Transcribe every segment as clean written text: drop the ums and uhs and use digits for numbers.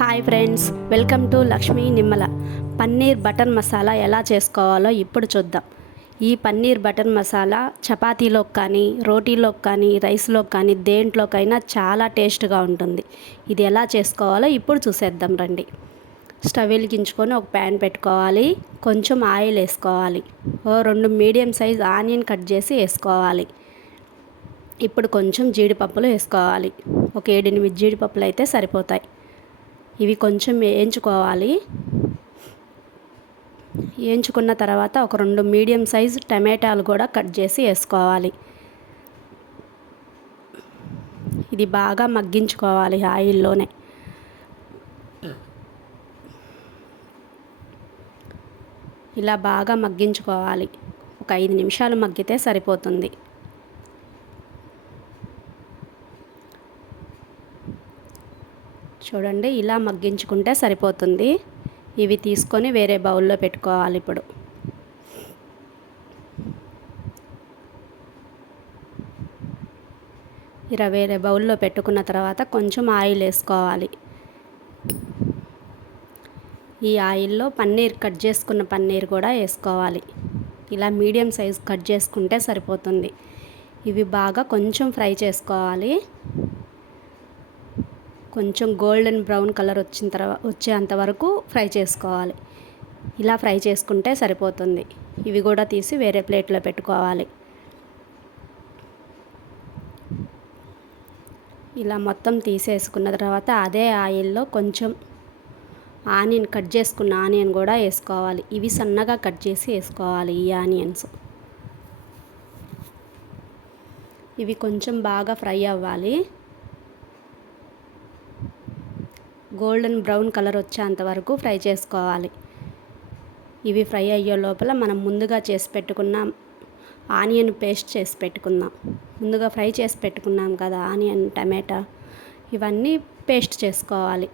Hi friends, welcome to Lakshmi Nimmala. Paneer butter masala ఎలా చేసుకోవాలో ఇప్పుడు చూద్దాం. ఈ పన్నీర్ బటర్ మసాలా చపాతీలోకి కానీ, రోటీలోకి కానీ, రైస్లోకి కానీ దేంట్లోకైనా చాలా టేస్ట్గా ఉంటుంది. ఇది ఎలా చేసుకోవాలో ఇప్పుడు చూసేద్దాం రండి. స్టవ్ వెలిగించుకొని ఒక ప్యాన్ పెట్టుకోవాలి. కొంచెం ఆయిల్ వేసుకోవాలి. 2 మీడియం సైజ్ ఆనియన్ కట్ చేసి వేసుకోవాలి. ఇప్పుడు కొంచెం జీడిపప్పులు వేసుకోవాలి. ఒక 7-8 జీడిపప్పులు అయితే సరిపోతాయి. ఇవి కొంచెం వేయించుకోవాలి. వేయించుకున్న తర్వాత ఒక 2 మీడియం సైజ్ టమాటాలు కూడా కట్ చేసి వేసుకోవాలి. ఇది బాగా మగ్గించుకోవాలి ఆయిల్లోనే. ఇలా బాగా మగ్గించుకోవాలి. ఒక 5 నిమిషాలు మగ్గితే సరిపోతుంది. చూడండి, ఇలా మగ్గించుకుంటే సరిపోతుంది. ఇవి తీసుకొని వేరే బౌల్లో పెట్టుకోవాలి. ఇప్పుడు వేరే బౌల్లో పెట్టుకున్న తర్వాత కొంచెం ఆయిల్ వేసుకోవాలి. ఈ ఆయిల్లో పన్నీర్ కట్ చేసుకున్న పన్నీర్ కూడా వేసుకోవాలి. ఇలా మీడియం సైజ్ కట్ చేసుకుంటే సరిపోతుంది. ఇవి బాగా కొంచెం ఫ్రై చేసుకోవాలి. కొంచెం గోల్డెన్ బ్రౌన్ కలర్ వచ్చేంత వరకు ఫ్రై చేసుకోవాలి. ఇలా ఫ్రై చేసుకుంటే సరిపోతుంది. ఇవి కూడా తీసి వేరే ప్లేట్లో పెట్టుకోవాలి. ఇలా మొత్తం తీసేసుకున్న తర్వాత అదే ఆయిల్లో కొంచెం కట్ చేసుకున్న ఆనియన్ కూడా వేసుకోవాలి. ఇవి సన్నగా కట్ చేసి వేసుకోవాలి. ఈ ఆనియన్స్ ఇవి కొంచెం బాగా ఫ్రై అవ్వాలి. గోల్డెన్ బ్రౌన్ కలర్ వచ్చేంత వరకు ఫ్రై చేసుకోవాలి. ఇవి ఫ్రై అయ్యే లోపల మనం ముందుగా చేసి పెట్టుకున్న ఆనియన్ పేస్ట్ చేసి పెట్టుకుందాం. ముందుగా ఫ్రై చేసి పెట్టుకున్నాం కదా ఆనియన్, టమాటా, ఇవన్నీ పేస్ట్ చేసుకోవాలి.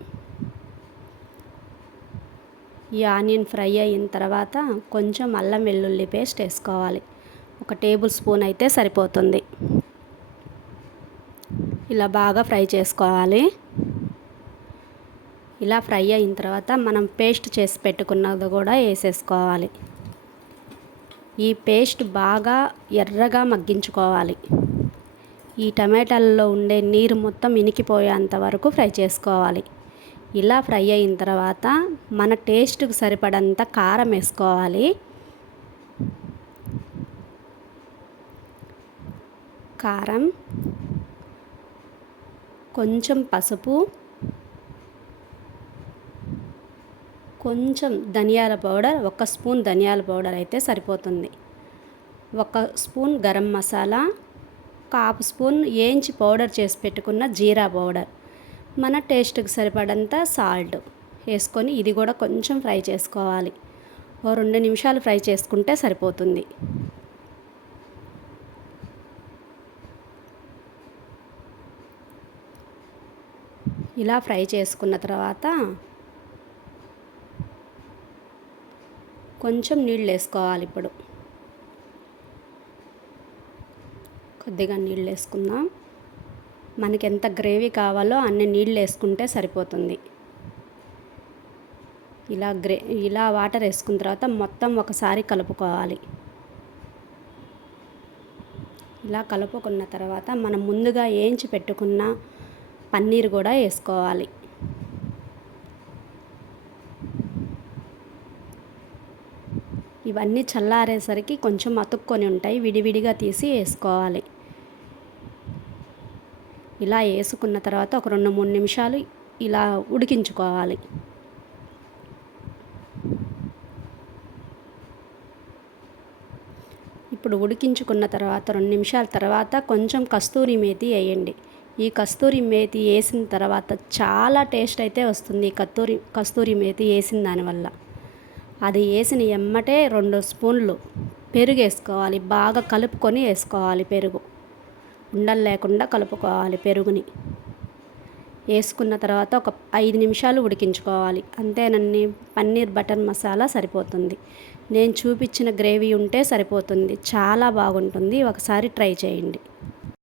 ఈ ఆనియన్ ఫ్రై అయిన తర్వాత కొంచెం అల్లం వెల్లుల్లి పేస్ట్ వేసుకోవాలి. 1 టేబుల్ స్పూన్ అయితే సరిపోతుంది. ఇలా బాగా ఫ్రై చేసుకోవాలి. ఇలా ఫ్రై అయిన తర్వాత మనం పేస్ట్ చేసి పెట్టుకున్నది కూడా వేసేసుకోవాలి. ఈ పేస్ట్ బాగా ఎర్రగా మగ్గించుకోవాలి. ఈ టమాటాల్లో ఉండే నీరు మొత్తం ఇనికిపోయేంత వరకు ఫ్రై చేసుకోవాలి. ఇలా ఫ్రై అయిన తర్వాత మన టేస్ట్కి సరిపడంత కారం వేసుకోవాలి. కారం, కొంచెం పసుపు, కొంచెం ధనియాల పౌడర్, 1 స్పూన్ ధనియాల పౌడర్ అయితే సరిపోతుంది. 1 స్పూన్ గరం మసాలా, 1/2 స్పూన్ వేయించి పౌడర్ చేసి పెట్టుకున్న జీరా పౌడర్, మన టేస్ట్కి సరిపడంత సాల్ట్ వేసుకొని ఇది కూడా కొంచెం ఫ్రై చేసుకోవాలి. 2 నిమిషాలు ఫ్రై చేసుకుంటే సరిపోతుంది. ఇలా ఫ్రై చేసుకున్న తర్వాత కొంచెం నీళ్ళు వేసుకోవాలి. ఇప్పుడు కొద్దిగా నీళ్ళు వేసుకుందాం. మనకి ఎంత గ్రేవీ కావాలో అన్ని నీళ్ళు వేసుకుంటే సరిపోతుంది. ఇలా వాటర్ వేసుకున్న తర్వాత మొత్తం ఒకసారి కలుపుకోవాలి. ఇలా కలుపుకున్న తర్వాత మనం ముందుగా వేయించి పెట్టుకున్న పన్నీర్ కూడా వేసుకోవాలి. ఇవన్నీ చల్లారేసరికి కొంచెం అతుక్కొని ఉంటాయి. విడివిడిగా తీసి వేసుకోవాలి. ఇలా వేసుకున్న తర్వాత ఒక 2-3 నిమిషాలు ఇలా ఉడికించుకోవాలి. ఇప్పుడు ఉడికించుకున్న తర్వాత 2 నిమిషాల తర్వాత కొంచెం కస్తూరి మేతి వేయండి. ఈ కస్తూరి మేతి వేసిన తర్వాత చాలా టేస్ట్ అయితే వస్తుంది. కస్తూరి మేతి వేసిన దానివల్ల. అది వేసిన ఎమ్మటే 2 స్పూన్లు పెరుగు వేసుకోవాలి. బాగా కలుపుకొని వేసుకోవాలి. పెరుగు ఉండలు లేకుండా కలుపుకోవాలి. పెరుగుని వేసుకున్న తర్వాత ఒక 5 నిమిషాలు ఉడికించుకోవాలి. అంతేనండి, పన్నీర్ బటర్ మసాలా సరిపోతుంది. నేను చూపించిన గ్రేవీ ఉంటే సరిపోతుంది. చాలా బాగుంటుంది. ఒకసారి ట్రై చేయండి.